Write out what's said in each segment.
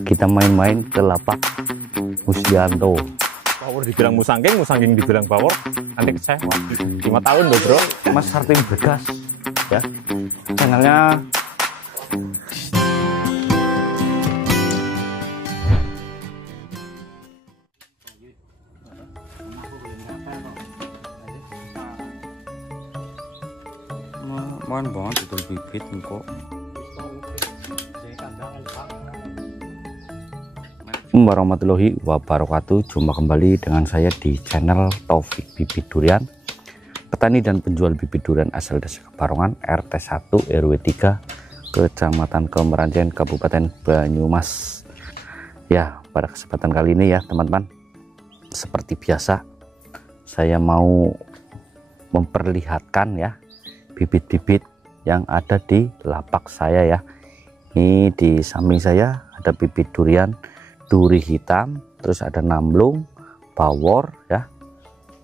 kita main-main ke lapak Musdianto. Power dibilang musangking dibilang power, nanti kecewa. 5 tahun loh bro. Mas Harting Bergas ya, channelnya mohon banget betul bibit kok. Warahmatullahi wabarakatuh. Jumpa kembali dengan saya di channel Taufik Bibit Durian, petani dan penjual bibit durian asal Desa Kebarongan, RT 1 RW 3, Kecamatan Kemeranjen, Kabupaten Banyumas. Ya, pada kesempatan kali ini ya teman-teman, seperti biasa saya mau memperlihatkan ya bibit-bibit yang ada di lapak saya ya. Ini di samping saya ada bibit durian duri hitam, terus ada namlung, bawor ya,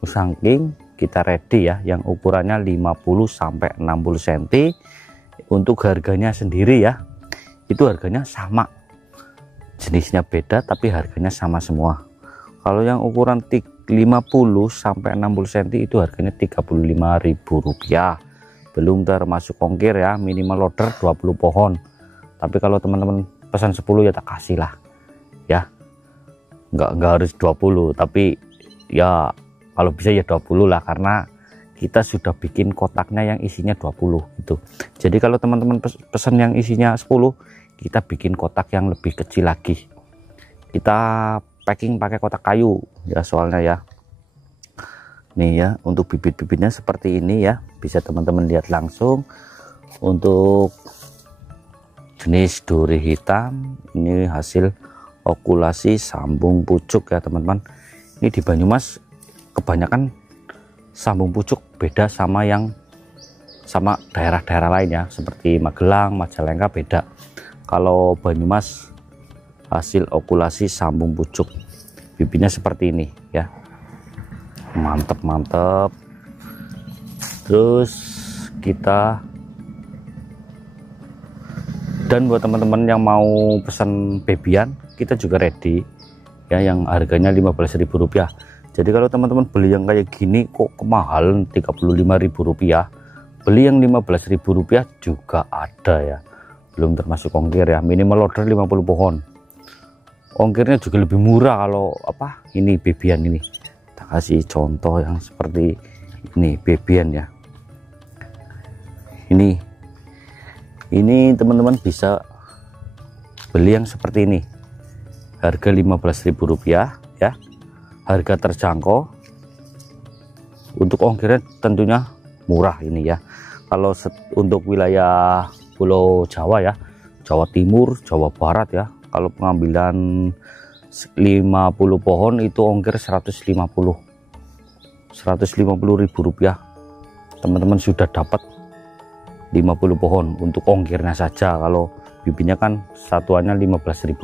musangking. Kita ready ya, yang ukurannya 50 sampai 60 cm. Untuk harganya sendiri ya, itu harganya sama, jenisnya beda tapi harganya sama semua. Kalau yang ukuran 50 sampai 60 cm itu harganya Rp35.000, belum termasuk ongkir ya, minimal order 20 pohon. Tapi kalau teman-teman pesan 10 ya tak kasih lah ya, nggak harus 20, tapi ya kalau bisa ya 20 lah, karena kita sudah bikin kotaknya yang isinya 20 gitu. Jadi kalau teman-teman pesan yang isinya 10, kita bikin kotak yang lebih kecil lagi. Kita packing pakai kotak kayu ya, soalnya ya. Nih ya, untuk bibit-bibitnya seperti ini ya, bisa teman-teman lihat langsung. Untuk jenis duri hitam, ini hasil okulasi sambung pucuk ya teman-teman. Ini di Banyumas kebanyakan sambung pucuk, beda sama yang sama daerah-daerah lainnya seperti Magelang, Majalengka beda. Kalau Banyumas hasil okulasi sambung pucuk, bibitnya seperti ini ya, mantep. Terus kita, dan buat teman-teman yang mau pesan babyan, kita juga ready ya, yang harganya Rp15.000. Jadi kalau teman-teman beli yang kayak gini kok kemahalan Rp35.000, beli yang Rp15.000 juga ada ya, belum termasuk ongkir ya, minimal order 50 pohon. Ongkirnya juga lebih murah kalau apa, ini babyan ini. Kita kasih contoh yang seperti ini babyan ya. Ini teman-teman bisa beli yang seperti ini, harga Rp15.000 ya, harga terjangkau. Untuk ongkirnya tentunya murah ini ya. Kalau untuk wilayah Pulau Jawa ya, Jawa Timur, Jawa Barat ya, kalau pengambilan 50 pohon itu ongkir Rp150.000, teman-teman sudah dapat 50 pohon untuk ongkirnya saja. Kalau bibitnya kan satuannya Rp15.000,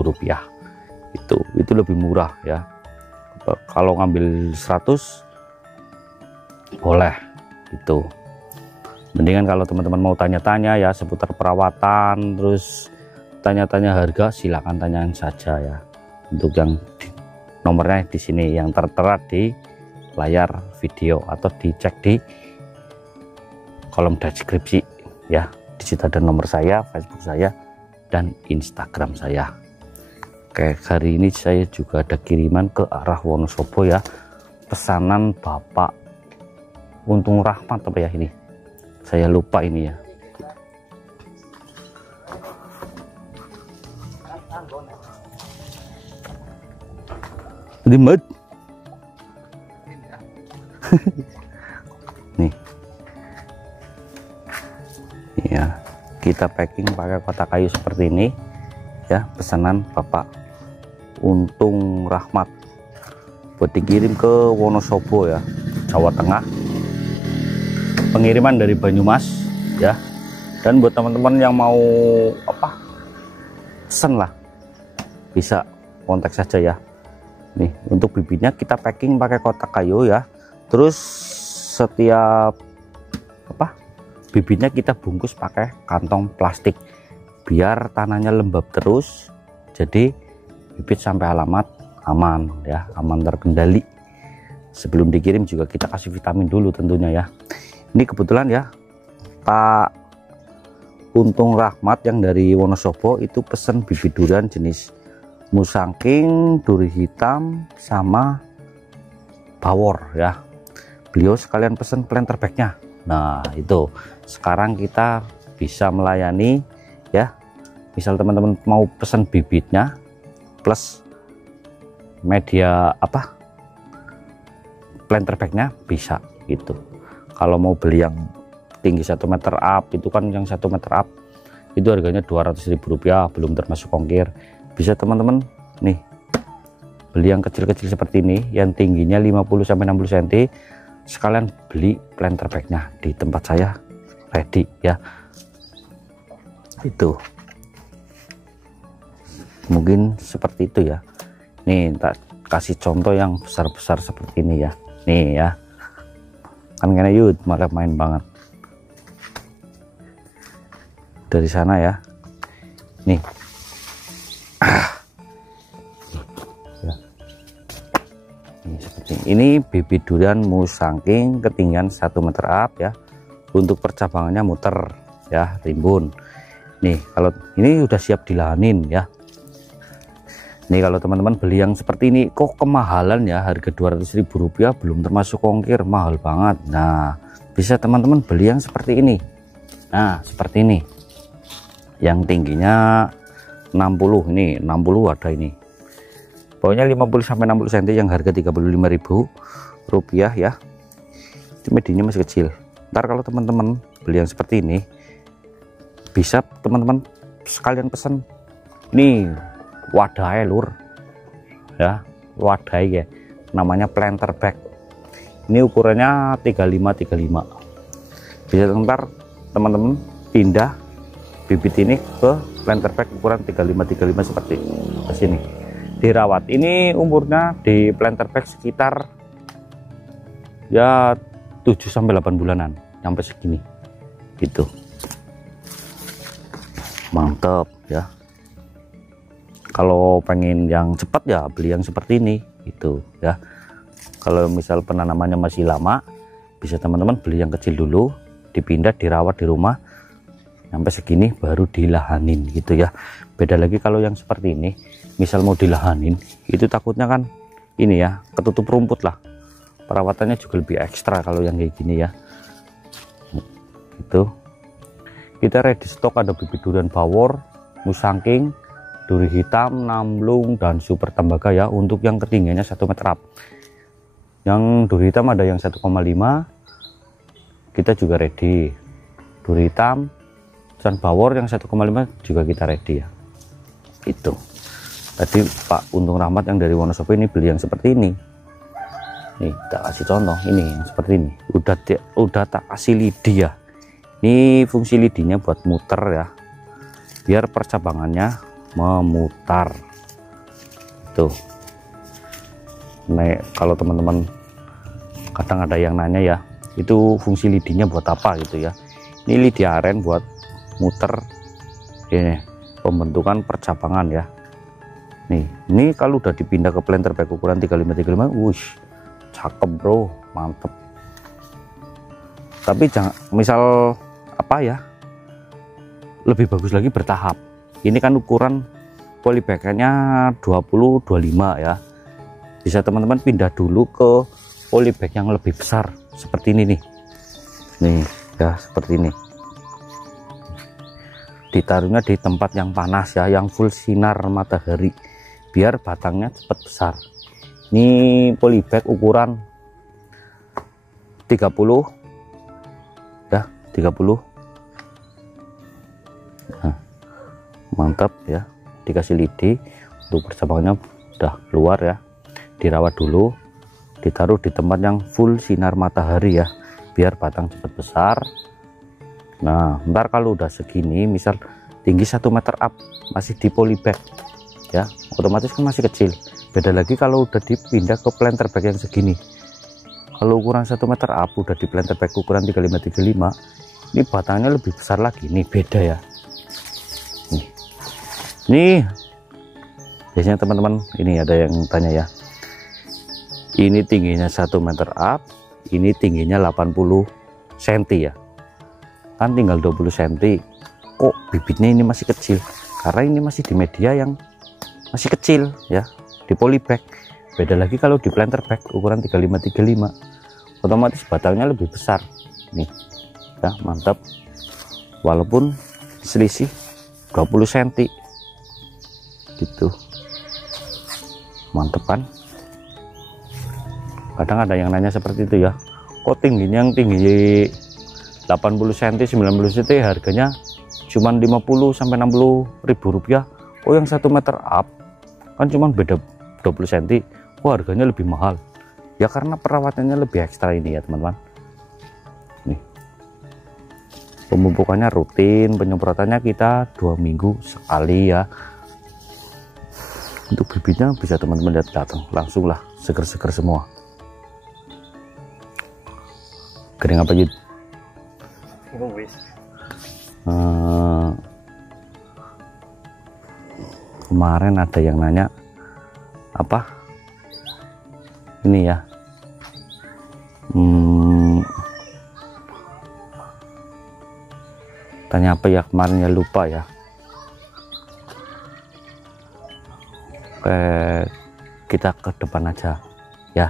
itu lebih murah ya. Kalau ngambil 100 boleh itu. Mendingan kalau teman-teman mau tanya-tanya ya seputar perawatan, terus tanya-tanya harga, silakan tanyain saja ya. Untuk yang nomornya di sini yang tertera di layar video, atau dicek di kolom deskripsi ya. Di situ ada nomor saya, Facebook saya, dan Instagram saya. Oke, hari ini saya juga ada kiriman ke arah Wonosobo ya, pesanan Bapak Untung Rahmat apa ya ini, saya lupa ini ya. Limut nih ya, kita packing pakai kotak kayu seperti ini ya, pesanan Bapak Untung Rahmat buat dikirim ke Wonosobo ya, Jawa Tengah. Pengiriman dari Banyumas ya. Dan buat teman-teman yang mau apa, pesen lah, bisa kontak saja ya. Nih, untuk bibitnya kita packing pakai kotak kayu ya. Terus setiap apa, bibitnya kita bungkus pakai kantong plastik biar tanahnya lembab terus. Jadi bibit sampai alamat aman ya, aman terkendali. Sebelum dikirim juga kita kasih vitamin dulu tentunya ya. Ini kebetulan ya Pak Untung Rahmat yang dari Wonosobo itu pesen bibit durian jenis Musangking, duri hitam sama bawor ya. Beliau sekalian pesen planter bagnya. Nah itu sekarang kita bisa melayani ya. Misal teman-teman mau pesen bibitnya plus media apa planter bagnya bisa gitu. Kalau mau beli yang tinggi 1 meter up itu kan, yang 1 meter up itu harganya Rp200.000 belum termasuk ongkir. Bisa teman-teman nih beli yang kecil-kecil seperti ini yang tingginya 50-60 cm, sekalian beli planter bagnya di tempat saya ready ya. Itu mungkin seperti itu ya. Nih tak kasih contoh yang besar-besar seperti ini ya. Nih ya kan kena yud malah main banget dari sana ya. Nih ya. Ini seperti ini bibit durian Musangking ketinggian 1 meter up ya. Untuk percabangannya muter ya, rimbun. Nih kalau ini udah siap dilahanin ya. Nih kalau teman-teman beli yang seperti ini kok kemahalan ya, harga Rp200.000 belum termasuk ongkir, mahal banget. Nah bisa teman-teman beli yang seperti ini. Nah seperti ini yang tingginya 60, ini 60 ada ini pokoknya 50-60 cm yang harga Rp35.000 ya. Itu medianya masih kecil. Ntar kalau teman-teman beli yang seperti ini bisa teman-teman sekalian pesen nih wadahnya lur ya, wadahnya ya, namanya planter bag. Ini ukurannya 35-35. Bisa ntar teman-teman pindah bibit ini ke planter bag ukuran 35-35 seperti ke sini, dirawat. Ini umurnya di planter bag sekitar ya 7-8 bulanan sampai segini gitu. Mantap ya. Kalau pengen yang cepat ya beli yang seperti ini gitu ya. Kalau misal penanamannya masih lama bisa teman-teman beli yang kecil dulu, dipindah dirawat di rumah sampai segini baru dilahanin gitu ya. Beda lagi kalau yang seperti ini misal mau dilahanin itu takutnya kan ini ya ketutup rumput lah, perawatannya juga lebih ekstra kalau yang kayak gini ya. Itu kita ready stok, ada bibit durian bawor, Musangking, duri hitam, namblung, dan super tembaga ya. Untuk yang ketinggiannya 1 meter up, yang duri hitam ada yang 1,5 kita juga ready. Duri hitam dan bawor yang 1,5 juga kita ready ya. Itu tadi Pak Untung Rahmat yang dari Wonosobo ini beli yang seperti ini. Nih tak kasih contoh ini yang seperti ini, udah tak kasih lidi ya. Ini fungsi lidinya buat muter ya, biar percabangannya memutar tuh. Nah kalau teman-teman kadang ada yang nanya ya, itu fungsi lidinya buat apa gitu ya. Ini lidi aren buat muter ini pembentukan percabangan ya. Nih ini kalau udah dipindah ke planter bag ukuran 35-35, wush cakep bro, mantep. Tapi jangan misal apa ya, lebih bagus lagi bertahap. Ini kan ukuran polybagnya 20-25 ya. Bisa teman-teman pindah dulu ke polybag yang lebih besar seperti ini nih. Nih ya seperti ini. Ditaruhnya di tempat yang panas ya, yang full sinar matahari biar batangnya cepat besar. Ini polybag ukuran 30 ya, 30. Nah, mantap ya, dikasih lidi untuk percabangannya udah keluar ya. Dirawat dulu, ditaruh di tempat yang full sinar matahari ya, biar batang cepat besar. Nah ntar kalau udah segini misal tinggi 1 meter up masih di polybag ya, otomatis kan masih kecil. Beda lagi kalau udah dipindah ke planter bag yang segini, kalau ukuran 1 meter up udah di planter bag ukuran 35-35, ini batangnya lebih besar lagi. Nih beda ya, nih Biasanya teman-teman ini ada yang tanya ya, ini tingginya 1 meter up, ini tingginya 80 cm ya, kan tinggal 20 cm, kok bibitnya ini masih kecil? Karena ini masih di media yang masih kecil ya, di polybag. Beda lagi kalau di planter bag ukuran 35-35, otomatis batangnya lebih besar nih ya, mantap, walaupun selisih 20 cm gitu, mantep kan. Kadang ada yang nanya seperti itu ya, kok tingginya yang tinggi 80 cm 90 cm harganya cuma 50 sampai 60 ribu rupiah, oh yang 1 meter up kan cuma beda 20 cm, oh harganya lebih mahal ya, karena perawatannya lebih ekstra ini ya teman-teman. Nih, pemupukannya rutin, penyemprotannya kita 2 minggu sekali ya. Untuk bibitnya bisa teman-teman lihat, datang langsung lah, seger-seger semua. Kering apa Yud? Kemarin ada yang nanya apa ini ya, tanya apa ya kemarin ya, lupa ya. Kita ke depan aja ya,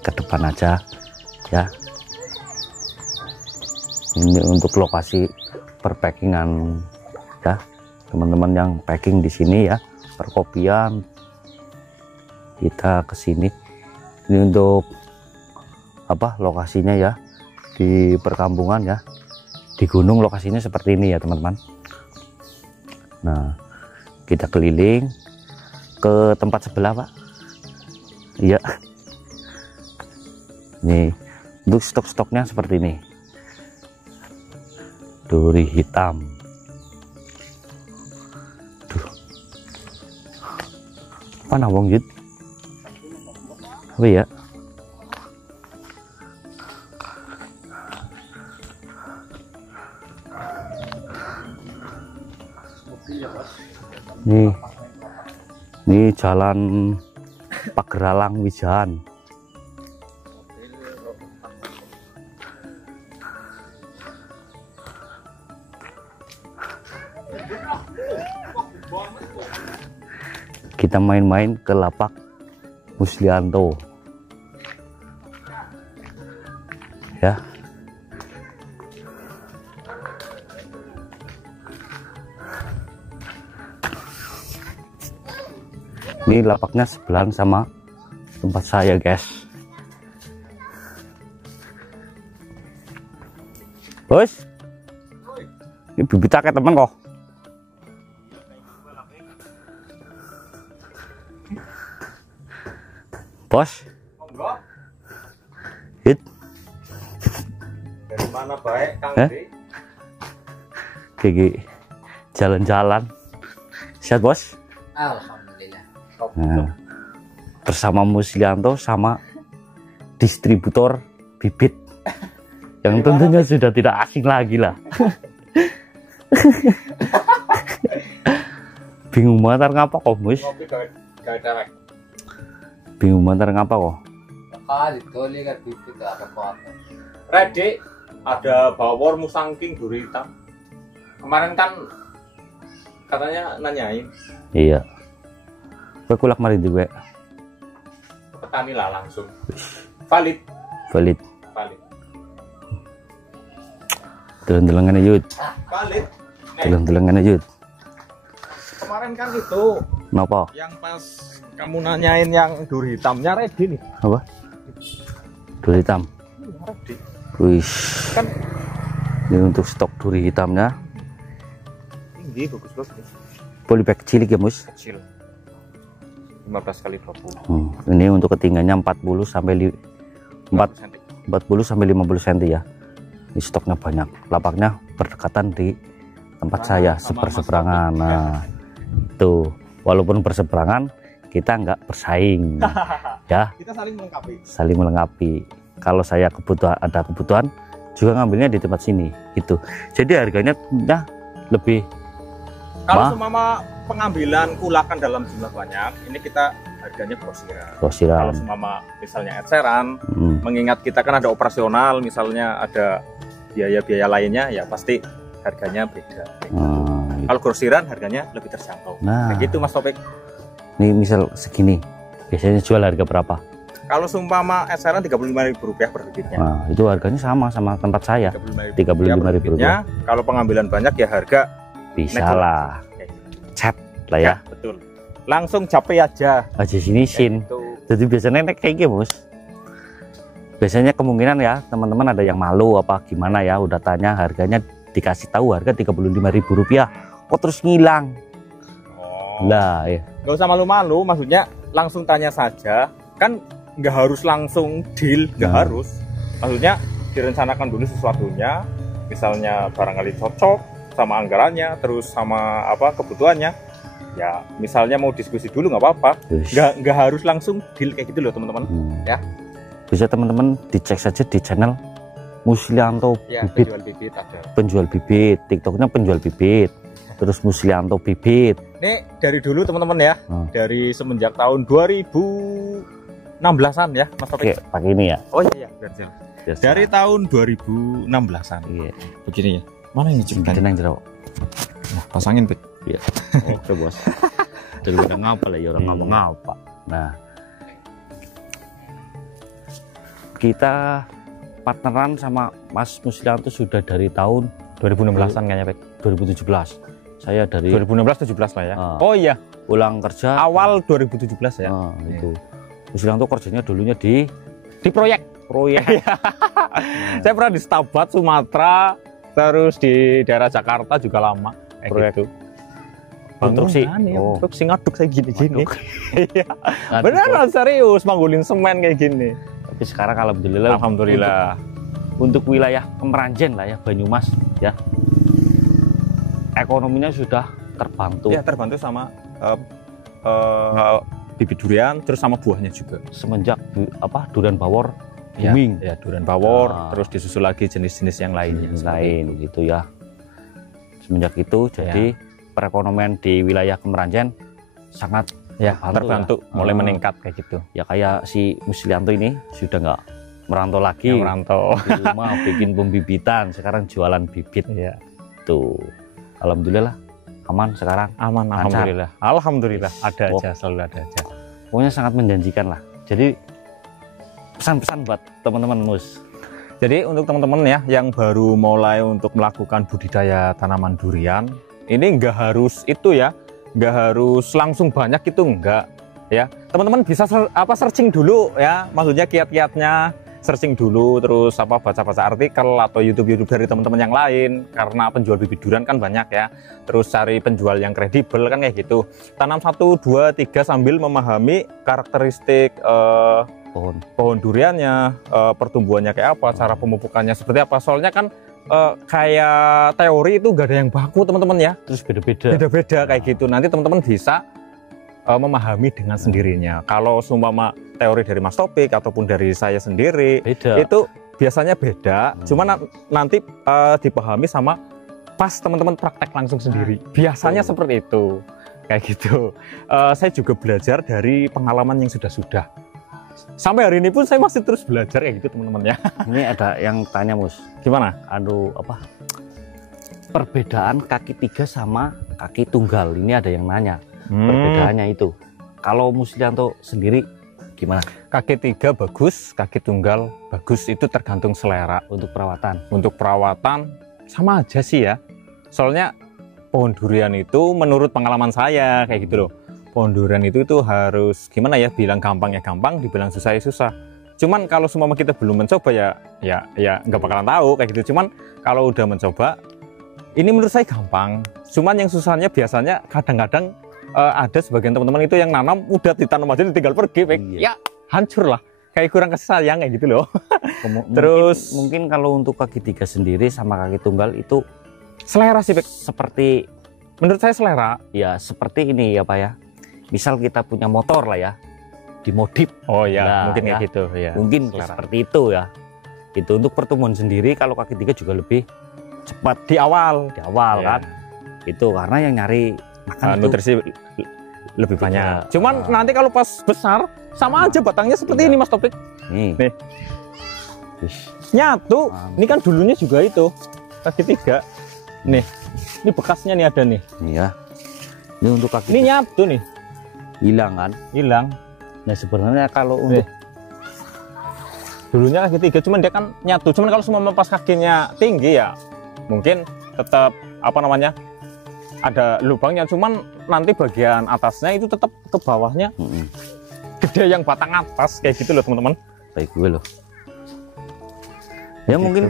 ke depan aja ya. Ini untuk lokasi perpackingan ya, teman-teman yang packing di sini ya, perkopian, kita ke sini. Ini untuk apa lokasinya ya, di perkampungan ya, di gunung lokasinya seperti ini ya teman-teman. Nah, kita keliling ke tempat sebelah Pak. Iya, nih untuk stok-stoknya seperti ini, duri hitam. Duh, mana wong Yud? Oh iya, ini jalan Pageralang Wijahan. Kita main-main ke lapak Muslianto ya. Ini lapaknya sebelahan sama tempat saya guys. Bos, ini bibit akeh teman kok. Bos, hit dari mana baik Kang? Gigi jalan-jalan, sehat bos? Alhamdulillah. Nah, bersama Muslianto sama distributor bibit yang tentunya sudah tidak asing lagi lah. Bingung banget ngapa kok Mus? Bingung banget ngapa kok? Rede ada bawor Musang King duri hitam. Kemarin kan katanya nanyain. Iya. Gue kulak mari juga. Petani lah langsung. Valid. Valid. Valid. Deleng-delengan Yud. Valid. Deleng-delengan Yud. Kemarin kan itu. Kenapa? Yang pas kamu nanyain yang duri hitamnya Rede nih. Apa? Duri hitam. Rede. Wih. Kan ini untuk stok duri hitamnya. Tinggi bagus-bagus. Polybag cilik ya Mus? Kecil. 15 kali 20. Ini untuk ketinggiannya 40 sampai 50 cm ya. Ini stoknya banyak. Lapaknya berdekatan di tempat saya, seberseberangan. Nah, itu walaupun berseberangan kita nggak bersaing ya. Kita saling melengkapi. Saling melengkapi. Kalau saya ada kebutuhan juga ngambilnya di tempat sini gitu. Jadi harganya lebih Kalau seumpama pengambilan kulakan dalam jumlah banyak, ini kita harganya grosiran. Kalau seumpama misalnya eceran, mengingat kita kan ada operasional, misalnya ada biaya-biaya lainnya, ya pasti harganya beda. Kalau grosiran harganya lebih terjangkau. Kayak gitu Mas Topik. Nih misal segini, biasanya jual harga berapa? Kalau seumpama eceran Rp35.000 per bibitnya. Nah, itu harganya sama tempat saya. Rp35.000. Kalau pengambilan banyak ya harga bisa lah. Cat lah ya. Betul. Langsung capek aja. Aja sini sin. Jadi biasanya nek kayak gitu, Bos. Biasanya kemungkinan ya teman-teman ada yang malu apa gimana ya, udah tanya harganya, dikasih tahu harga Rp35.000, kok terus ngilang. Lah ya. Nggak usah malu-malu, maksudnya langsung tanya saja. Kan nggak harus langsung deal, nggak harus. Maksudnya direncanakan dulu sesuatunya, misalnya barangkali cocok sama anggarannya, terus sama apa kebutuhannya. Ya, misalnya mau diskusi dulu nggak apa-apa. Nggak harus langsung deal kayak gitu loh teman-teman. Ya. Bisa teman-teman dicek saja di channel Muslianto Bibit. Penjual bibit ada. Penjual bibit, TikToknya penjual bibit. Terus Muslianto Bibit. Ini dari dulu teman-teman ya, dari semenjak tahun 2016-an ya, Mas Topik. Oke, pakai ini ya. Oh iya, dari tahun 2016-an. Iya. Begini ya. Mana yang jeneng jeruk? Nah, pasangin, Pik. Iya. Oke, Bos. Jadi udah ngapa lah ya, orang ngomong apa. Nah, kita partneran sama Mas Muslianto sudah dari tahun 2016-an kayaknya, Pik. 2017. Saya dari 2016-17 lah ya. Oh iya, pulang kerja awal 2017 ya. Itu. Muslianto kerjanya dulunya di proyek. Saya pernah di Stabat Sumatera, terus di daerah Jakarta juga lama. Proyek gitu. Konstruksi. Konstruksi ngaduk saya gini-gini. Iya. Beneran serius, manggulin semen kayak gini. Tapi sekarang alhamdulillah. Untuk wilayah Kemeranjen lah ya, Banyumas ya. Ekonominya sudah terbantu. Ya, terbantu sama bibit durian, terus sama buahnya juga. Semenjak durian bawor booming. Ya, durian bawor, terus disusul lagi jenis-jenis yang lainnya. Lain gitu ya. Semenjak itu jadi perekonomian di wilayah Kemeranjen sangat terbantu, mulai meningkat kayak gitu. Ya kayak si Muslianto ini sudah nggak merantau lagi. Merantau. Di rumah bikin pembibitan, sekarang jualan bibit. Iya. Tuh. Alhamdulillah aman sekarang. Aman, alhamdulillah. Alhamdulillah ada aja, selalu ada aja. Pokoknya sangat menjanjikan lah. Jadi pesan-pesan buat teman-teman Mus. Jadi untuk teman-teman ya yang baru mulai untuk melakukan budidaya tanaman durian, ini nggak harus itu ya, nggak harus langsung banyak itu enggak ya. Teman-teman bisa searching dulu ya, maksudnya kiat-kiatnya. Searching dulu, terus baca-baca artikel atau YouTube dari teman-teman yang lain, karena penjual bibit durian kan banyak ya. Terus cari penjual yang kredibel kan kayak gitu. Tanam 1, 2, 3 sambil memahami karakteristik pohon duriannya, pertumbuhannya kayak apa, cara pemupukannya seperti apa. Soalnya kan kayak teori itu gak ada yang baku teman-teman ya. Terus beda-beda kayak gitu. Nanti teman-teman bisa memahami dengan sendirinya. Kalau seumpama teori dari Mas Topik ataupun dari saya sendiri, itu biasanya beda. Cuma nanti dipahami sama pas teman-teman praktek langsung sendiri. Biasanya seperti itu, kayak gitu. Saya juga belajar dari pengalaman yang sudah-sudah. Sampai hari ini pun saya masih terus belajar kayak gitu teman-teman ya. Ini ada yang tanya Mus, gimana? Perbedaan kaki 3 sama kaki tunggal. Ini ada yang nanya. Perbedaannya itu. Kalau Muslianto sendiri gimana? Kaki 3 bagus, kaki tunggal bagus, itu tergantung selera. Untuk perawatan? Untuk perawatan sama aja sih ya. Soalnya pohon durian itu menurut pengalaman saya kayak gitu loh. Pohon durian itu harus gimana ya, bilang gampang ya gampang, dibilang susah ya susah. Cuman kalau semua kita belum mencoba ya nggak bakalan tahu kayak gitu. Cuman kalau udah mencoba, ini menurut saya gampang. Cuman yang susahnya biasanya kadang-kadang ada sebagian teman-teman itu yang nanam udah ditanam aja tinggal pergi, ya hancur lah, kayak kurang kasih sayang kayak gitu loh. Terus mungkin kalau untuk kaki 3 sendiri sama kaki tunggal itu selera sih, seperti menurut saya selera ya, seperti ini ya Pak ya, misal kita punya motor lah ya, dimodif. Oh ya, mungkin kayak gitu ya, mungkin seperti itu ya. Itu untuk pertumbuhan sendiri kalau kaki 3 juga lebih cepat di awal kan. Itu karena yang nyari makan nutrisi lebih banyak. Cuman nanti kalau pas besar sama aja batangnya seperti ini Mas Taufik. Nih. Nyatu. Ini kan dulunya juga itu kaki 3. Nih. Ini bekasnya nih ada nih. Iya. Ini untuk kaki. Ini nyatu nih. Hilang kan? Hilang. Nah sebenarnya kalau untuk dulunya kaki 3 cuman dia kan nyatu. Cuman kalau semua pas kakinya tinggi ya mungkin tetap apa namanya? Ada lubangnya, cuman nanti bagian atasnya itu tetap ke bawahnya gede yang batang atas kayak gitu loh teman-teman. Baik gue loh. Ya mungkin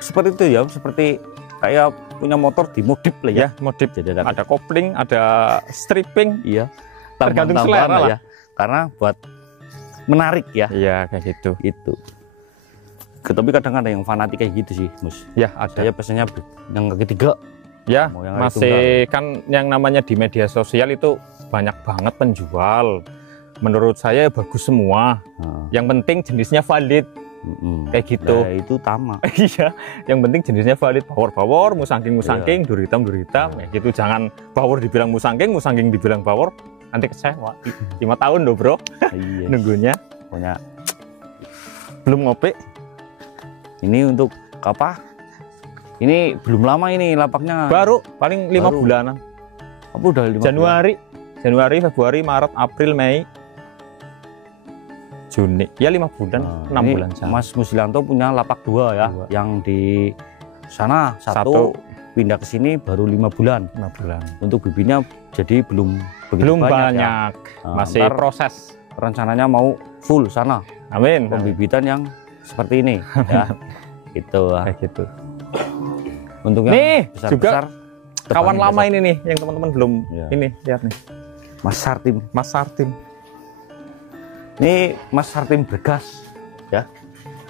seperti itu ya, seperti kayak punya motor dimodif lah ya. Modif. Jadi ada kopling, ada stripping. Iya. Tergantung selera lah. Ya. Karena buat menarik ya. Iya kayak gitu. Itu. Tapi kadang ada yang fanatik kayak gitu sih, Mus. Ya ada. Saya pesannya yang kaki 3. Ya masih kan yang namanya di media sosial itu banyak banget penjual. Menurut saya bagus semua. Yang penting jenisnya valid. Kayak gitu. Nah, itu tama. Iya, yang penting jenisnya valid, power, musangking, duri hitam, kayak gitu. Jangan power dibilang musangking dibilang power, nanti kecewa. 5 tahun loh bro. Iya. Nunggunya. Pokoknya belum ngopi. Ini untuk apa? Ini belum lama ini lapaknya. Baru paling 5 bulanan. Apa udah 5 Januari, Februari, Maret, April, Mei, Juni. Ya 5 bulan, 6 bulan. Mas Muslianto punya lapak 2 ya. Yang di sana satu pindah ke sini baru 5 bulan. 5 bulan. Untuk bibitnya jadi belum banyak. Ya. Masih proses. Rencananya mau full sana. Amin. Pembibitan yang seperti ini ya. Gitu lah. Kayak gitu. Untuk yang nih besar, juga kawan lama ini nih yang teman-teman belum ini lihat nih. Mas Sartim. Ini Mas Sartim Bergas ya.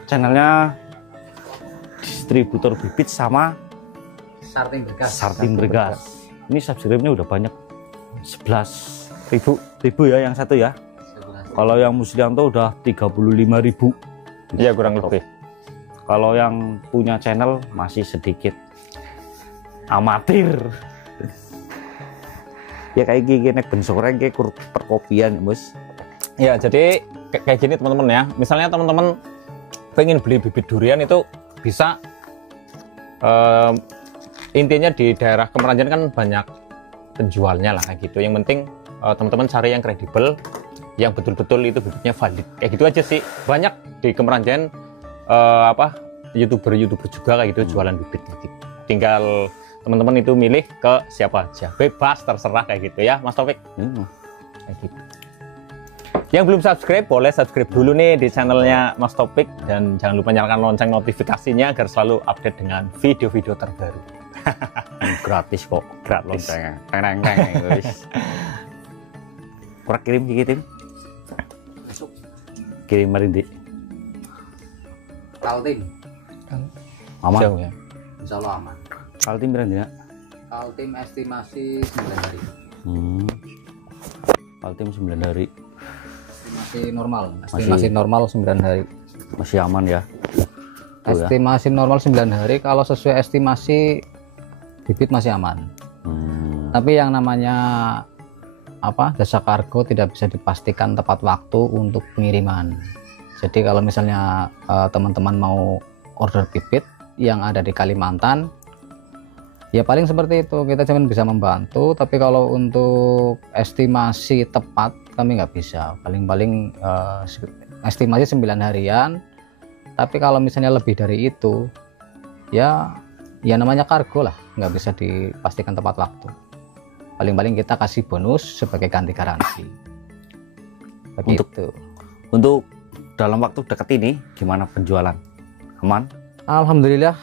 Channelnya distributor bibit sama Sartim Bergas. Ini subscribe-nya udah banyak. 11.000 ya yang satu ya. Kalau yang Muslianto udah 35.000. Iya kurang lebih. Kalau yang punya channel masih sedikit amatir. Ya kayak gini nek ben sore kayak perkopian, Bos. Ya, jadi kayak gini teman-teman ya. Misalnya teman-teman pengen beli bibit durian itu bisa intinya di daerah Kemeranjan kan banyak penjualnya lah kayak gitu. Yang penting teman-teman cari yang kredibel, yang betul-betul itu bibitnya valid. Kayak gitu aja sih. Banyak di Kemeranjan YouTuber juga kayak gitu jualan bibit gitu. Tinggal teman-teman itu milih ke siapa aja, bebas terserah kayak gitu ya Mas Taufik. Kayak gitu. Yang belum subscribe boleh subscribe dulu nih di channelnya Mas Taufik, dan jangan lupa nyalakan lonceng notifikasinya agar selalu update dengan video-video terbaru. Gratis kok, gratis loncengnya. Teng guys. Kurang kirim dikit tim. Kirim Marindi. Kaltim. Aman. Jauh ya. Insya Allah aman. Kaltim berapa ya? Kaltim estimasi 9 hari. Kaltim 9 hari. Masih normal. Estimasi normal 9 hari. Masih aman ya. Estimasi normal 9 hari. Kalau sesuai estimasi bibit masih aman. Tapi yang namanya jasa kargo tidak bisa dipastikan tepat waktu untuk pengiriman. Jadi kalau misalnya teman-teman mau order bibit yang ada di Kalimantan, ya paling seperti itu, kita cuma bisa membantu. Tapi kalau untuk estimasi tepat kami nggak bisa. Paling-paling estimasi 9 harian. Tapi kalau misalnya lebih dari itu, ya namanya kargo lah, nggak bisa dipastikan tepat waktu. Paling-paling kita kasih bonus sebagai ganti garansi. Begitu. Untuk dalam waktu dekat ini gimana penjualan? Aman? Alhamdulillah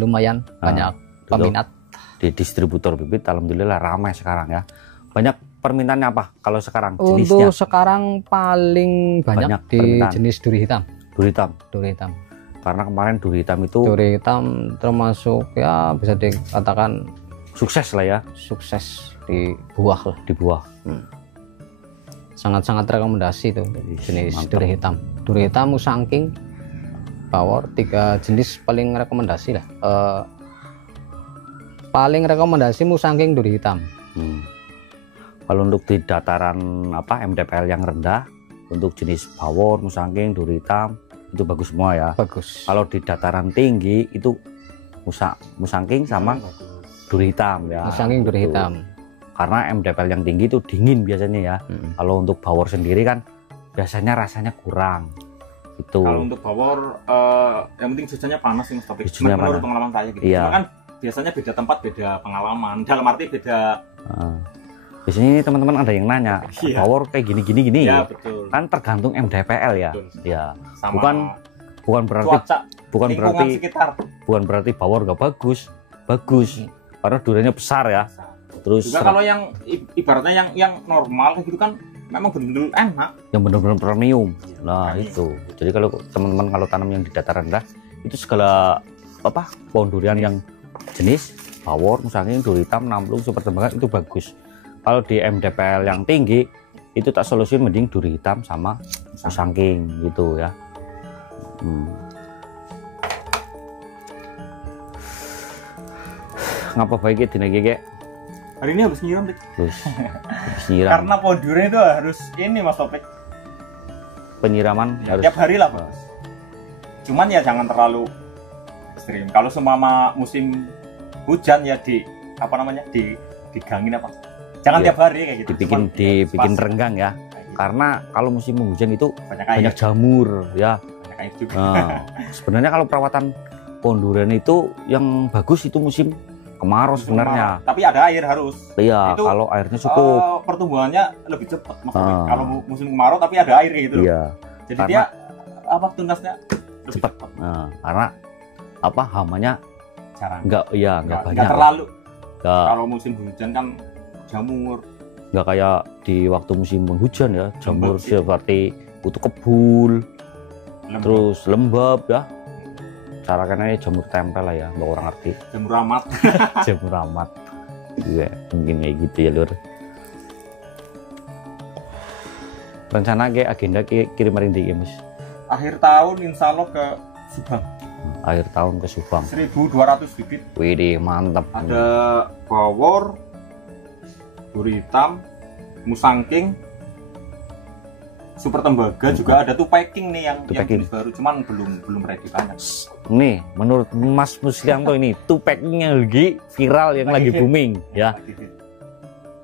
lumayan banyak peminat. Di distributor bibit alhamdulillah ramai sekarang ya. Banyak permintaannya apa kalau sekarang jenisnya? Untuk sekarang paling banyak di jenis duri hitam. Duri hitam. Karena kemarin duri hitam itu termasuk ya bisa dikatakan sukses lah ya. Sukses di buah lah. Di buah. Sangat-sangat rekomendasi tuh jenis duri hitam. Duri hitam, musangking, power, 3 jenis paling rekomendasi lah. Paling rekomendasi Musangking duri hitam. Kalau untuk di dataran MDPL yang rendah, untuk jenis bawor, musangking, duri hitam itu bagus semua ya. Bagus. Kalau di dataran tinggi itu musangking sama duri hitam ya. Musangking duri hitam. Karena MDPL yang tinggi itu dingin biasanya ya. Kalau untuk bawor sendiri kan biasanya rasanya kurang. Itu. Kalau untuk bawor yang penting jujurnya panas sih Mas Topik. Jujurnya Menurut panas. pengalaman saya gitu. Iya. Cuma kan biasanya beda tempat beda pengalaman. Dalam arti beda. Biasanya ini teman-teman ada yang nanya, Iya. bawor kayak gini. Ya betul. Kan tergantung MDPL ya. Betul. Ya. Sama Bukan berarti cuaca, lingkungan sekitar. bukan berarti bawor nggak bagus. Bagus. Karena duriannya besar ya. Terus Juga kalau yang ibaratnya yang normal kayak gitu kan memang benar-benar enak. yang benar-benar premium. Iya, Nah, premium. itu. Jadi kalau teman-teman kalau tanam yang di dataran rendah, itu segala pohon durian yang jenis bawor, musangking, duri hitam, namplung, super tembaga itu bagus. Kalau di MDPL yang tinggi, itu tak solusiin mending duri hitam sama musangking gitu ya. Ngapa baiknya dina gege? Hari ini habis nyiram Dik. Terus nyiram. Karena pohon durian itu harus ini Mas Topik. Penyiraman harus Tiap hari lah Mas. Cuman ya jangan terlalu ekstrim. Kalau semama musim hujan ya digangin apa? Jangan Iya. tiap hari kayak gitu. dibikin Cuman renggang ya. Karena kalau musim hujan itu banyak air. banyak jamur ya. Banyak air juga. Nah, sebenarnya kalau perawatan pohon durian itu yang bagus itu musim kemarau sebenarnya. Tapi ada air harus. Iya, Itu, kalau airnya cukup. Pertumbuhannya lebih cepat Mas Topik. Kalau musim kemarau tapi ada air kayak gitu. Iya, Jadi karena- dia tunasnya lebih cepat. Nah, karena hamanya Jarang. nggak banyak. Nggak terlalu. Nggak Kalau musim hujan kan jamur. kayak di waktu musim penghujan ya, jamur Lembab, iya. seperti kutu kebul, Lembab. terus lembab ya. Cara kenanya jamur tempel lah ya, mbak orang ngerti. Jamur amat. Jamur amat. Iya, mungkin kayak gitu ya lur. Rencana kayak agenda kirim rindik ya mas. Akhir tahun insya Allah ke Subang. Akhir tahun ke Subang. 1.200 bibit. Widih mantap. Ada bawor, duri hitam, musangking, super tembaga, juga ada tupeking nih yang Tupeking. jenis baru, cuman belum ready banyak. Nih menurut Mas Muslianto ini tupeknya lagi viral yang lagi Lagi hit. booming ya.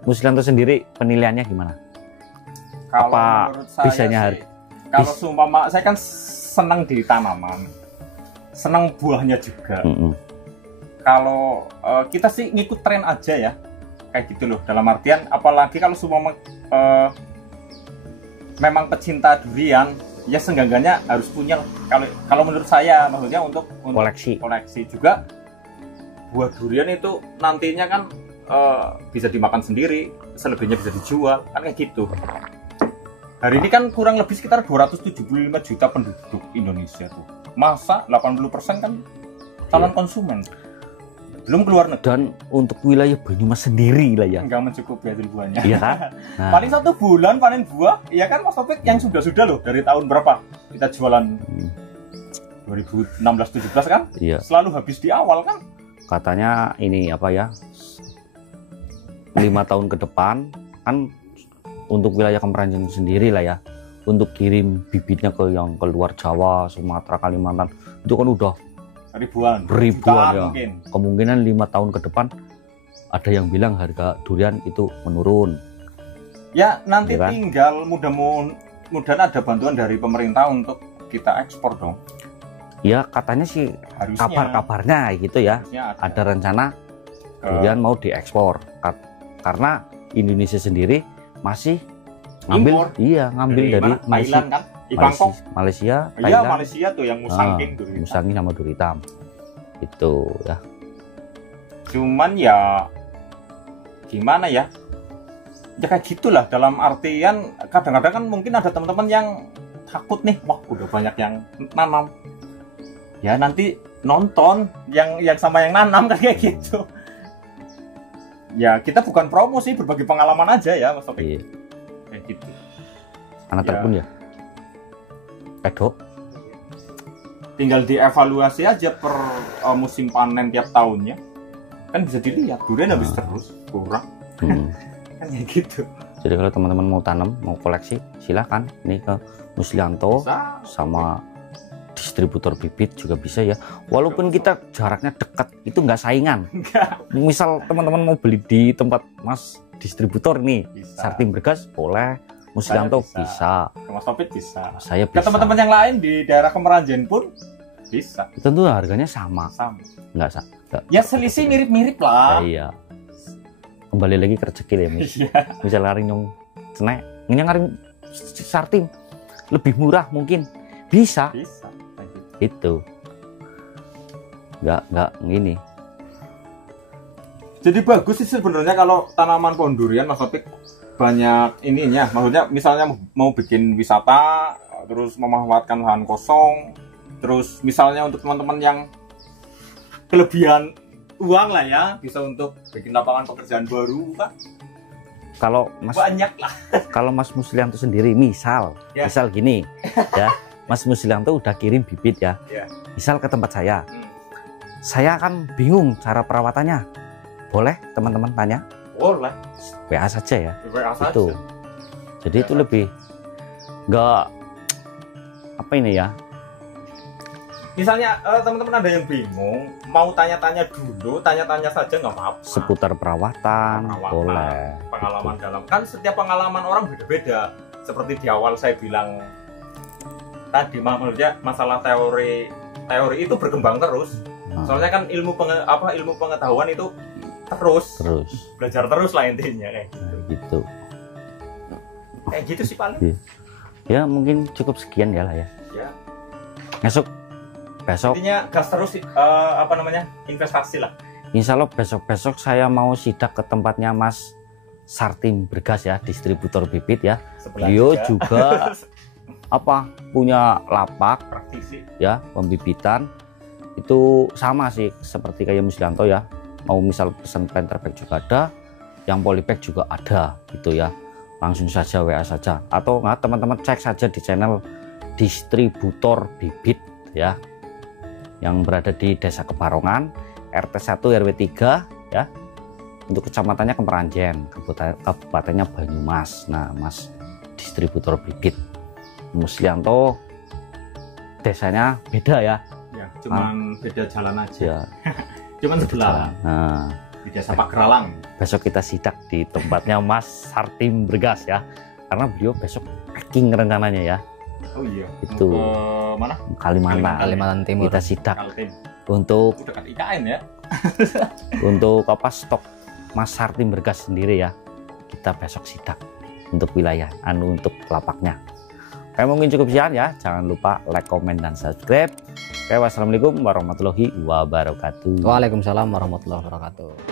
Muslianto sendiri penilaiannya gimana? Kalau Apa menurut saya bisanya sih, kalau seumpama saya kan senang di tanaman, senang buahnya juga. Kalau kita sih ngikut tren aja ya, kayak gitu loh. Dalam artian, apalagi kalau seumpama memang pecinta durian, ya seenggaknya harus punya. Kalau menurut saya, maksudnya untuk koleksi juga buah durian itu nantinya kan bisa dimakan sendiri, selebihnya bisa dijual, kan kayak gitu. Hari ini kan kurang lebih sekitar 275 juta penduduk Indonesia tuh. Masa 80% kan calon konsumen. Belum keluar negeri. Dan untuk wilayah Banyumas sendiri lah ya. Enggak mencukupi hasil buahnya. Iya kan? Nah, Paling 1 bulan panen buah, ya kan Mas Topik, yang sudah loh dari tahun berapa kita jualan 2016-17 kan? iya. Selalu habis di awal kan? Katanya ini 5 tahun ke depan kan untuk wilayah Kemeranjen sendiri lah ya, untuk kirim bibitnya ke yang keluar Jawa, Sumatera, Kalimantan itu kan udah Ribuan ribuan ya. mungkin. Kemungkinan 5 tahun ke depan ada yang bilang harga durian itu menurun. Ya nanti Iya kan? tinggal mudah-mudahan ada bantuan dari pemerintah untuk kita ekspor dong. Ya katanya sih Harusnya. kabar-kabarnya gitu ya, Harusnya ada rencana durian mau diekspor karena Indonesia sendiri masih ngambil dari Thailand kan? Bangkok. Malaysia, Iya, Thailand, Malaysia tuh yang musangking durian. musangking sama duri hitam itu ya. Cuman ya gimana ya? Ya kayak gitulah, dalam artian kadang-kadang kan mungkin ada teman-teman yang takut nih, wah udah banyak yang nanam. Ya nanti nonton yang sama yang nanam kan kayak gitu. Ya kita bukan promo sih, berbagi pengalaman aja ya Mas Topik. Iya. Kayak gitu. Anak Ya. telepon ya. Pedok. Tinggal dievaluasi aja per musim panen tiap tahunnya. kan bisa dilihat durian habis terus kurang. Kan kayak gitu. Jadi kalau teman-teman mau tanam, mau koleksi, silahkan ini ke Muslianto Bisa. sama distributor bibit juga bisa ya. Walaupun kita jaraknya dekat, itu nggak saingan. Misal teman-teman mau beli di tempat Mas distributor nih, Bisa. Sartim Bergas boleh, Muslianto Saya bisa. Ke Mas Topik bisa. Saya Ke bisa. teman-teman yang lain di daerah Kemeranjen pun bisa. Tentu harganya sama, Sama. nggak. Ya selisih mirip-mirip lah. Iya. Kembali lagi ke rezeki ya, Mis. Iya. Misal ngaring nyong cenek, ngaring Sartim lebih murah mungkin bisa. Bisa. Itu nggak gini. Jadi bagus sih sebenarnya kalau tanaman pohon durian, Mas Topik, banyak ininya. Maksudnya misalnya mau bikin wisata, terus memanfaatkan lahan kosong, terus misalnya untuk teman-teman yang kelebihan uang lah ya, bisa untuk bikin lapangan pekerjaan baru kan. Kalau Mas Banyak lah. kalau Mas Muslianto sendiri misal Ya. misal gini ya, Mas Muslianto udah kirim bibit ya, Ya. misal ke tempat saya kan bingung cara perawatannya, boleh teman-teman tanya, Boleh. WA saja ya. WA saja. Itu jadi itu lebih nggak apa ini ya, Misalnya teman-teman ada yang bingung, mau tanya-tanya dulu, tanya-tanya saja nggak apa-apa. seputar perawatan, Perawatan, boleh Pengalaman gitu. dalam, kan setiap pengalaman orang beda-beda. Seperti di awal saya bilang tadi, maksudnya masalah teori itu berkembang terus. Nah, Soalnya kan ilmu pengetahuan itu terus belajar terus lah intinya kayak gitu. gitu Kayak gitu sih paling. ya. Mungkin cukup sekian ya lah ya. Ya. Besok Intinya gas terus investasi lah. insya Allah besok saya mau sidak ke tempatnya Mas Sartim Bergas ya, distributor bibit ya. Sebelah Beliau juga punya lapak praktisi. ya, pembibitan. Itu sama sih seperti kayak Muslianto ya. Mau misal pesan planter bag juga ada, yang polybag juga ada gitu ya. Langsung saja WA saja, atau nggak teman-teman cek saja di channel distributor bibit ya, yang berada di Desa Kebarongan, RT 1 RW 3 ya. Untuk kecamatannya Kemeranjen, kabupatennya Banyumas. Nah, Mas distributor bibit Muslianto desanya beda ya. Ya, cuman beda jalan aja. Ya, Cuman sebelah. nah, Di Desa Pageralang. besok kita sidak di tempatnya Mas Sartim Bergas ya, karena beliau besok packing rencananya ya. Oh iya. Itu. Mau ke mana? Kalimantan Timur. Kita sidak Kaltim. untuk Dekat IKN ya. stok Mas Sartim Bergas sendiri ya. Kita besok sidak untuk wilayah untuk lapaknya. Oke, mungkin cukup sekian ya. Jangan lupa like, komen, dan subscribe. Oke, wassalamualaikum warahmatullahi wabarakatuh. Waalaikumsalam warahmatullahi wabarakatuh.